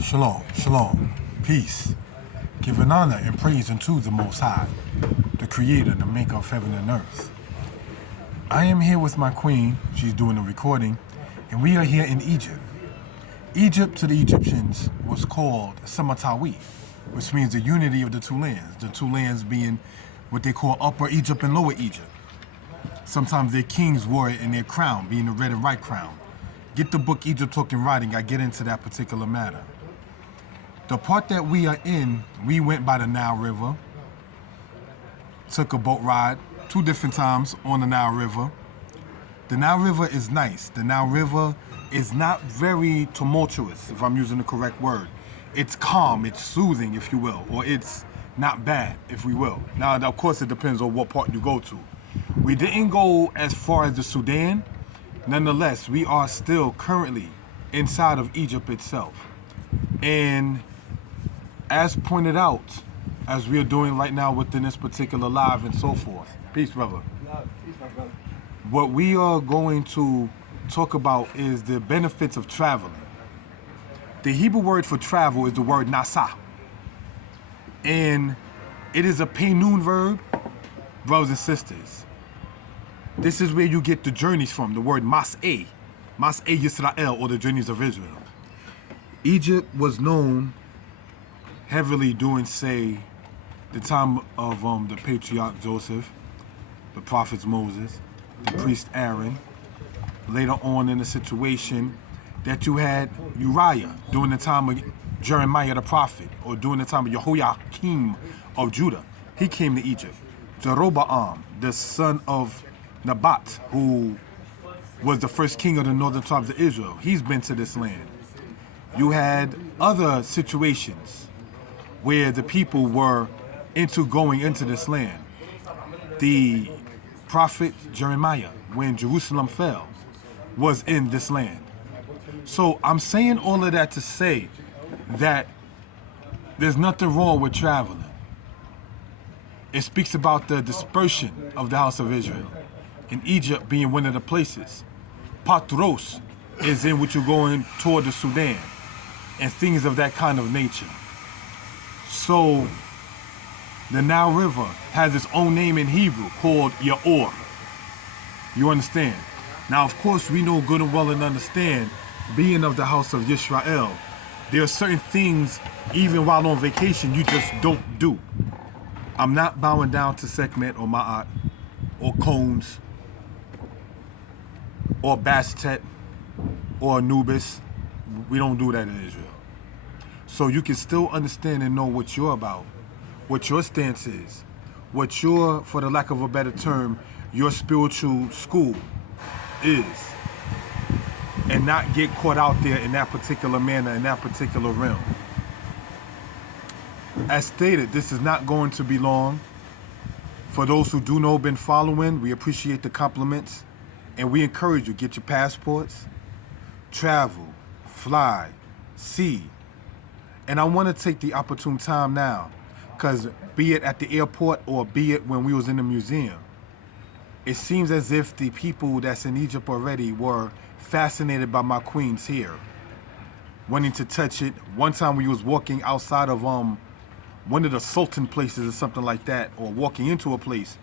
Shalom, shalom, peace. Giving honor and praise unto the Most High, the Creator, the Maker of heaven and earth. I am here with my queen, she's doing the recording, and we are here in Egypt. Egypt to the Egyptians was called Samatawi, which means the unity of the two lands being what they call Upper Egypt and Lower Egypt. Sometimes their kings wore it in their crown, being the red and white crown. Get the book Egypt Talking Writing, I get into that particular matter. The part that we are in, we went by the Nile River, took a boat ride 2 different times on the Nile River. The Nile River is nice. The Nile River is not very tumultuous, if I'm using the correct word. It's calm, it's soothing, if you will, or it's not bad, if we will. Now, of course, it depends on what part you go to. We didn't go as far as the Sudan. Nonetheless, we are still currently inside of Egypt itself. And as pointed out, as we are doing right now within this particular live and so forth. Peace, brother. Peace, my brother. What we are going to talk about is the benefits of traveling. The Hebrew word for travel is the word nasa. And it is a peinun verb, brothers and sisters. This is where you get the journeys from, the word Mas'e Yisrael, or the journeys of Israel. Egypt was known heavily during, say, the time of the patriarch Joseph, the prophets Moses, the priest Aaron. Later on in the situation that you had Uriah during the time of Jeremiah the prophet, or during the time of Jehoiakim of Judah. He came to Egypt. Jeroboam, the son of Nabat, who was the first king of the northern tribes of Israel, he's been to this land. You had other situations where the people were into going into this land. The prophet Jeremiah, when Jerusalem fell, was in this land. So I'm saying all of that to say that there's nothing wrong with traveling. It speaks about the dispersion of the house of Israel, and Egypt being one of the places. Patros is in which you're going toward the Sudan, and things of that kind of nature. So the Nile River has its own name in Hebrew called Yaor. You understand? Now, of course, we know good and well and understand, being of the house of Yisrael, there are certain things, even while on vacation, you just don't do. I'm not bowing down to Sekhmet or Ma'at or Combs or Bastet or Anubis. We don't do that in Israel. So you can still understand and know what you're about, what your stance is, what your, for the lack of a better term, your spiritual school is, and not get caught out there in that particular manner, in that particular realm. As stated, this is not going to be long. For those who do know, been following, we appreciate the compliments, and we encourage you, get your passports, travel, fly, see. And I want to take the opportune time now, because be it at the airport or be it when we was in the museum, it seems as if the people that's in Egypt already were fascinated by my queen's hair, wanting to touch it. One time we was walking outside of one of the Sultan places or something like that, or walking into a place.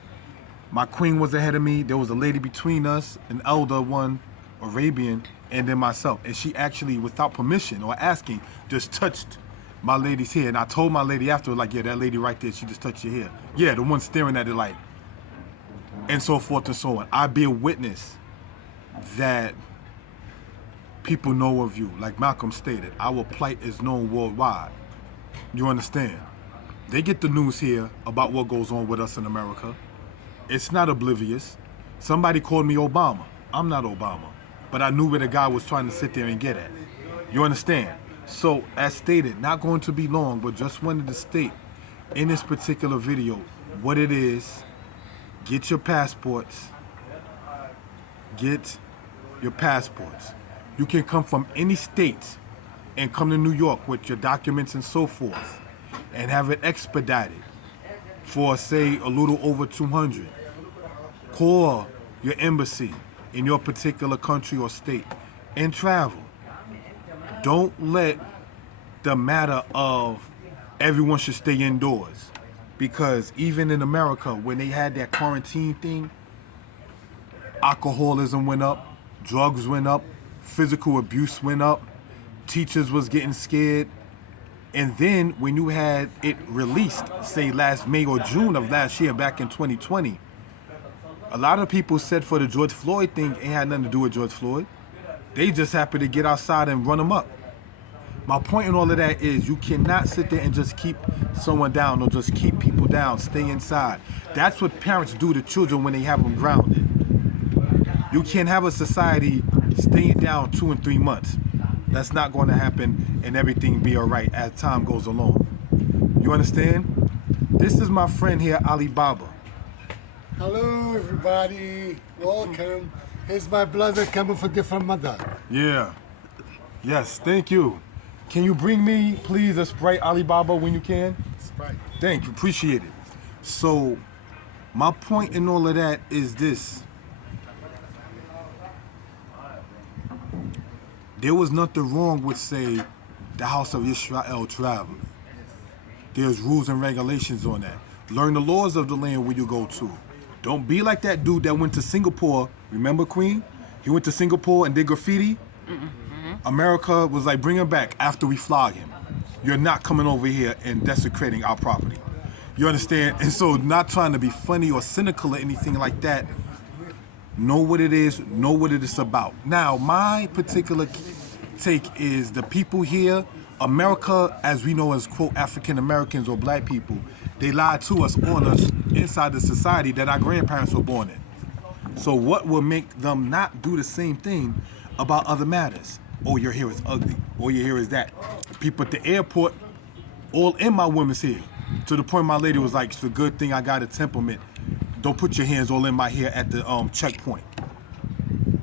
My queen was ahead of me. There was a lady between us, an elder one, Arabian, and then myself. And she actually, without permission or asking, just touched my lady's hair. And I told my lady after, like, yeah, that lady right there, she just touched your hair. Yeah, the one staring at it like, and so forth and so on. I bear witness that people know of you. Like Malcolm stated, our plight is known worldwide. You understand? They get the news here about what goes on with us in America. It's not oblivious. Somebody called me Obama. I'm not Obama. But I knew where the guy was trying to sit there and get at. You understand? So, as stated, not going to be long, but just wanted to state in this particular video what it is. Get your passports. Get your passports. You can come from any state and come to New York with your documents and so forth and have it expedited for, say, a little over 200. Call your embassy in your particular country or state and travel. Don't let the matter of everyone should stay indoors. Because even in America, when they had that quarantine thing, alcoholism went up, drugs went up, physical abuse went up, teachers was getting scared. And then when you had it released, say last May or June of last year, back in 2020, a lot of people said for the George Floyd thing, it had nothing to do with George Floyd. They just happened to get outside and run them up. My point in all of that is you cannot sit there and just keep someone down or just keep people down. Stay inside. That's what parents do to children when they have them grounded. You can't have a society staying down 2 and 3 months. That's not going to happen and everything be all right as time goes along. You understand? This is my friend here, Alibaba. Hello, everybody. Welcome. Here's my brother coming for different mother. Yeah. Yes, thank you. Can you bring me, please, a Sprite Alibaba when you can? Sprite. Thank you, appreciate it. So, my point in all of that is this. There was nothing wrong with, say, the House of Israel traveling. There's rules and regulations on that. Learn the laws of the land where you go to. Don't be like that dude that went to Singapore. Remember, Queen? He went to Singapore and did graffiti. America was like, bring him back after we flog him. You're not coming over here and desecrating our property. You understand? And so not trying to be funny or cynical or anything like that. Know what it is, know what it is about. Now, my particular take is the people here, America, as we know as, quote, African Americans or black people, they lied to us, on us, inside the society that our grandparents were born in. So what will make them not do the same thing about other matters? Oh, your hair is ugly. Oh, your hair is that. People at the airport, all in my women's hair. To the point my lady was like, it's a good thing I got a temperament. Don't put your hands all in my hair at the checkpoint.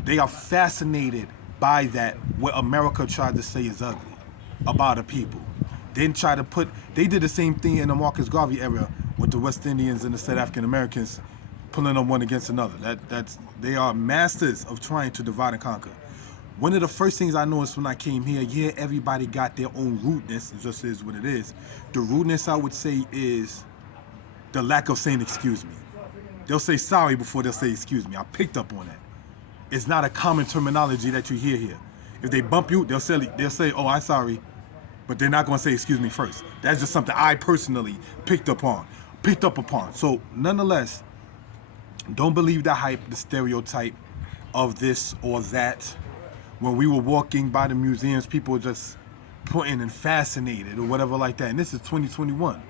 They are fascinated by that, what America tried to say is ugly about the people. Then try to put, they did the same thing in the Marcus Garvey era with the West Indians and the South African Americans pulling them one against another. They are masters of trying to divide and conquer. One of the first things I noticed when I came here, yeah, everybody got their own rudeness. It just is what it is. The rudeness, I would say, is the lack of saying excuse me. They'll say sorry before they'll say excuse me. I picked up on that. It's not a common terminology that you hear here. If they bump you, they'll say, oh, I'm sorry, but they're not going to say excuse me first. That's just something I personally picked up upon. So nonetheless, don't believe the hype, the stereotype of this or that. When we were walking by the museums, people were just pointing and fascinated or whatever like that. And this is 2021.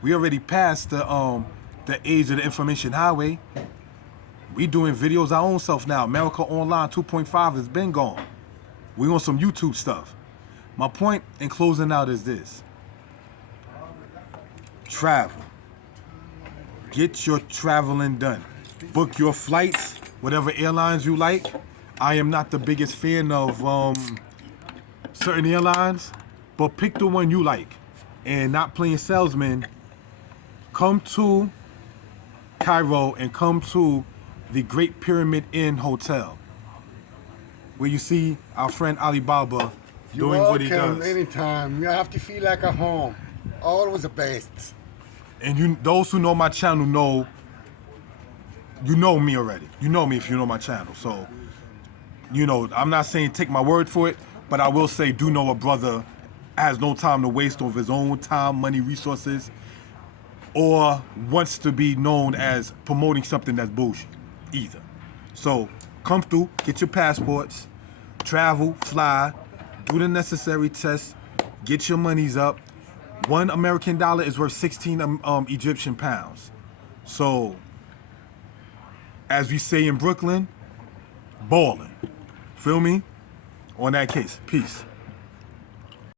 We already passed the age of the information highway. We doing videos our own self now. America Online 2.5 has been gone. We on some YouTube stuff. My point in closing out is this. Travel. Get your traveling done. Book your flights, whatever airlines you like. I am not the biggest fan of certain airlines, but pick the one you like. And not playing salesman, come to Cairo and come to the Great Pyramid Inn Hotel, where you see our friend Alibaba doing what he does. Anytime. You have to feel like a home. Always the best. And those who know my channel you know me already. You know me if you know my channel. So, I'm not saying take my word for it, but I will say do know a brother has no time to waste of his own time, money, resources, or wants to be known as promoting something that's bullshit either. So come through, get your passports, travel, fly, do the necessary tests, get your monies up. $1 American is worth 16 Egyptian pounds. So, as we say in Brooklyn, ballin'. Feel me? On that case, peace.